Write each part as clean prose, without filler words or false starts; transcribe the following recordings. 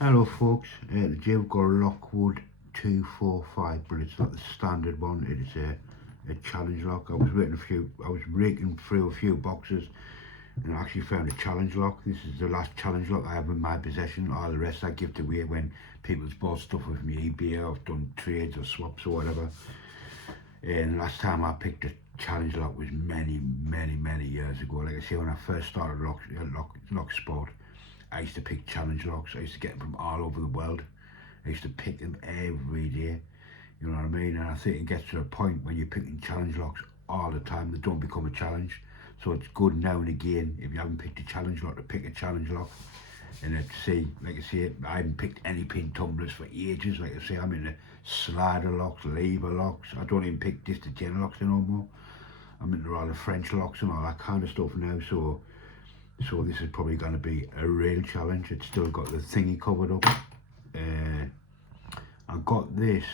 Hello folks, the I've got a Lockwood 245, but it's not the standard one. It is a challenge lock. I was raking through a few boxes and I actually found a challenge lock. This is the last challenge lock I have in my possession. All the rest I give away when people's bought stuff with me eBay. I've done trades or swaps or whatever. And the last time I picked a challenge lock was many years ago. Like I say, when I first started lock sport, I used to pick challenge locks. I used to get them from all over the world. I used to pick them every day. You know what I mean? And I think it gets to a point when you're picking challenge locks all the time, they don't become a challenge. So it's good now and again, if you haven't picked a challenge lock, to pick a challenge lock. And to see, like I say, I haven't picked any pin tumblers for ages. Like I say, I'm in the slider locks, lever locks. I don't even pick just the gen locks anymore. I'm into all the French locks and all that kind of stuff now. So this is probably going to be a real challenge. It's still got the thingy covered up. I got this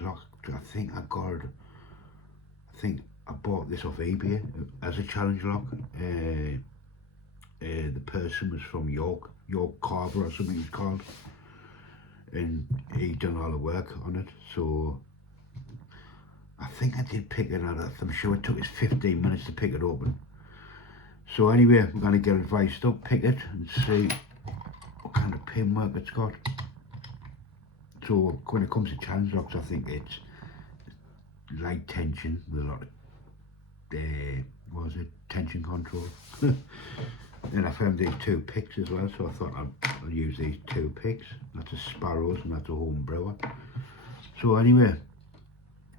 lock. I think I bought this off eBay as a challenge lock. The person was from York Carver or something he's called, and he done all the work on it. So I think I did pick it out. I'm sure it took us 15 minutes to pick it open. So anyway, we're going to get it riced up, pick it, and see what kind of pin work it's got. So when it comes to challenge locks, I think it's light tension with a lot of tension control. And I found these two picks as well, so I thought I'll use these two picks. That's a Sparrows and that's a home brewer. So anyway,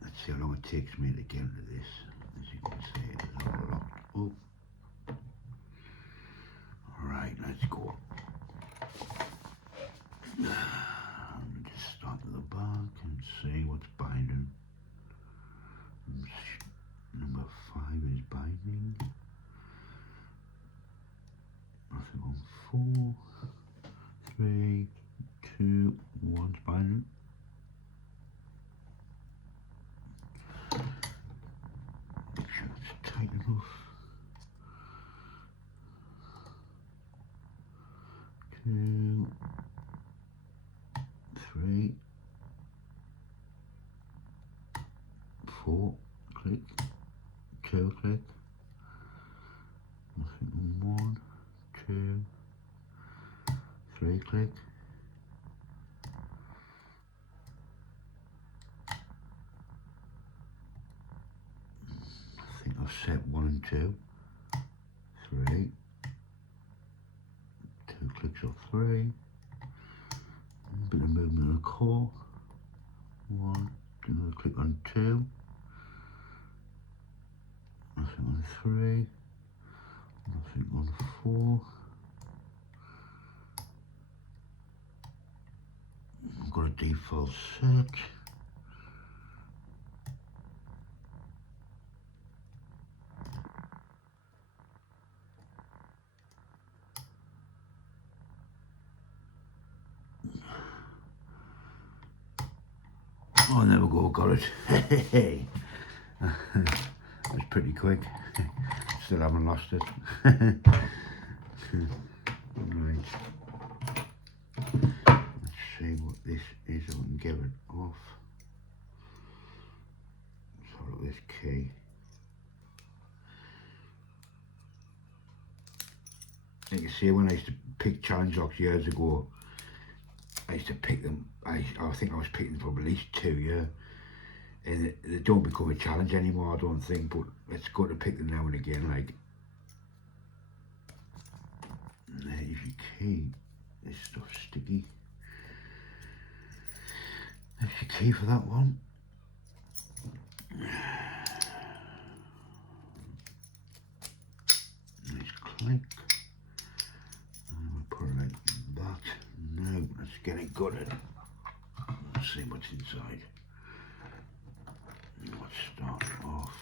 let's see how long it takes me to get into this. As you can see, it's all locked up. Alright, let's go. Just start at the back and see what's binding. Number 5 is binding. Nothing on 4, 3, 2, 1's binding. Make sure it's tight enough. 2, 3, 4, click, 2, click, nothing on 1, 2, 3, click, I think I've set 1 and 2, 3, 2 clicks of 3, a bit of movement of the core, 1, do another click on 2, nothing on 3, nothing on 4. I've got a default set. Oh, there we go, got it. Hey, it was pretty quick. Still haven't lost it. Right. Let's see what this is. I can get it off. Let's have a look at this key. Like you see, when I used to pick challenge locks years ago, I used to pick them. I think I was picking them for at least 2 years. And they don't become a challenge anymore, I don't think, but it's good to pick them now and again. Like, and there's your key. This stuff's sticky. There's your key for that one. Nice click. And we'll put it like that. Now, let's get it gutted. Let's see what's inside. Let's start off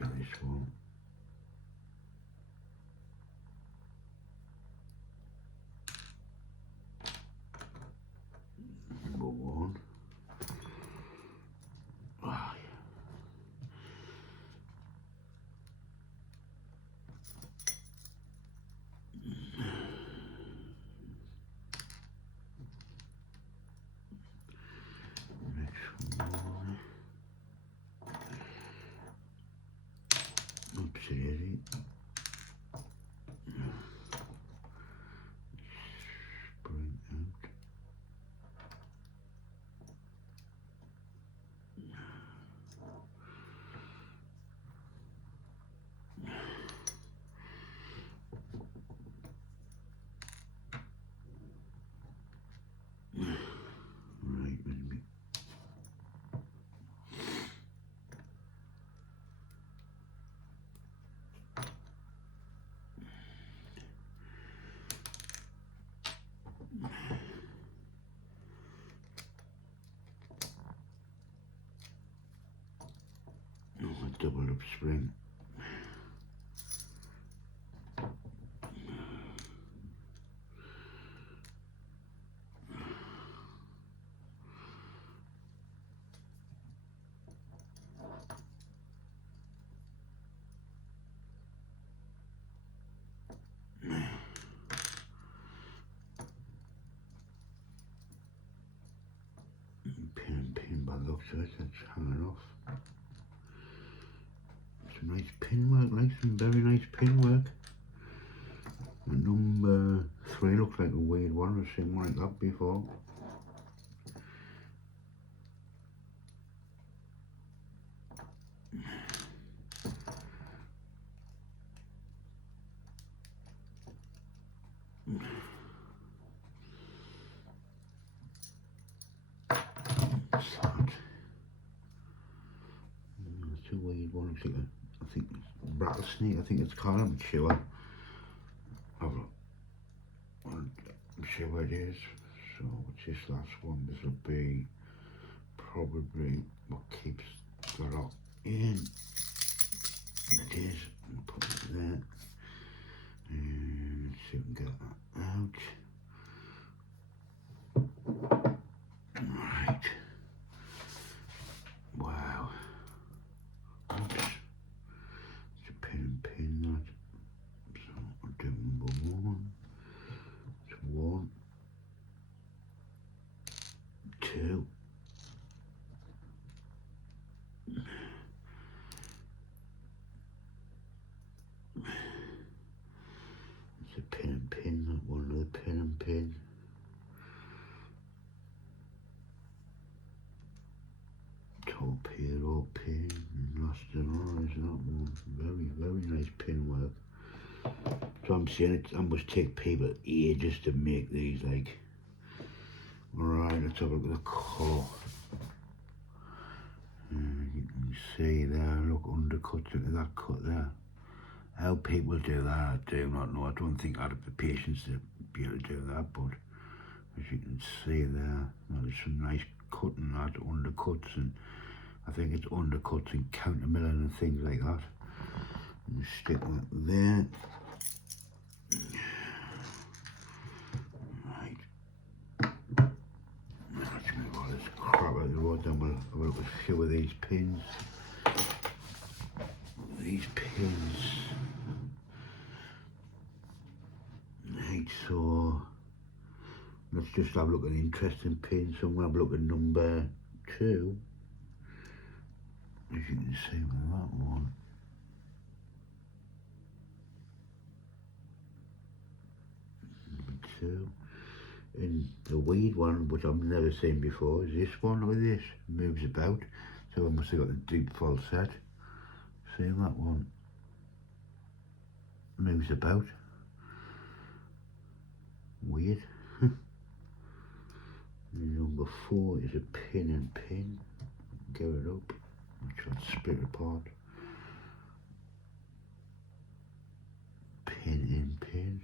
with this one. Number 1. Ah, up spring. Pin and pin by the looks of it, that's hanging off. Some nice pin work, like some very nice pin work. And number 3 looks like a weird one, I've seen one like that before. What's that? It's a weird one, I think it's rattlesnake, I think it's called, I'm not sure. I'm sure what it is. So what's this last one? This will be probably what keeps the lock in. It is. Put it there. And let's see if we can get that out. Right. Wow. Oops. It's a pin and pin that. So I'll do number 1. It's 1, 2. It's a pin and pin, that one of the pin and pin. Torpedo pin, lost and eyes, that one. Very, very nice pin work. So I'm saying it, I must take people ages to make these, like. Right, let's have a look at the colour. You can see there, look, undercut, look at that cut there. How people do that, I do not know. I don't think I'd have the patience to be able to do that, but as you can see there, there's some nice cutting that, undercuts, and I think it's undercuts and counter milling and things like that. And stick that there. Right. Let's move all this crap out of the road, then we'll have a look at a few of these pins. These pins. Right, so let's just have a look at an interesting pin. So I'm going to have a look at number 2. As you can see with that one. Number 2. And the weird one, which I've never seen before, is this one. Look at this. Moves about. So I must have got the deep falset. See that one? Moves about. Weird. Number 4 is a pin and pin. Get it up. Which I'll split apart. Pin and pin.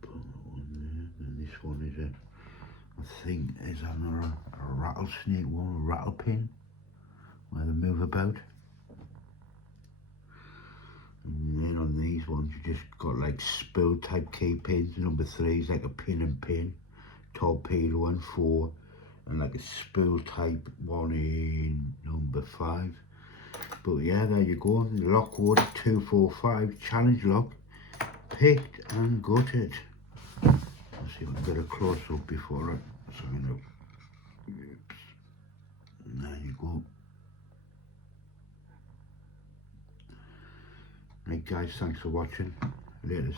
Put that one there. And this one is I think is another a rattlesnake one, a rattle pin, where they move about. And then on these ones you just got like spill type key pins. Number 3 is like a pin and pin, torpedo and 4, and like a spool type one in number 5. But yeah, there you go, the Lockwood 245 challenge lock, picked and gutted. Let's see if I can get a close up before I sign up. Oops. And there you go. Right guys, thanks for watching. Later.